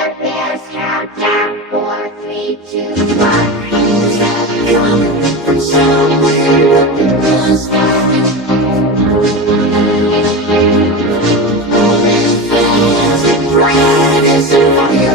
Care Bears countdown 4, 3, 2, 1. Is that coming from somewhere up in the sky? Moving fast and bright as a fire.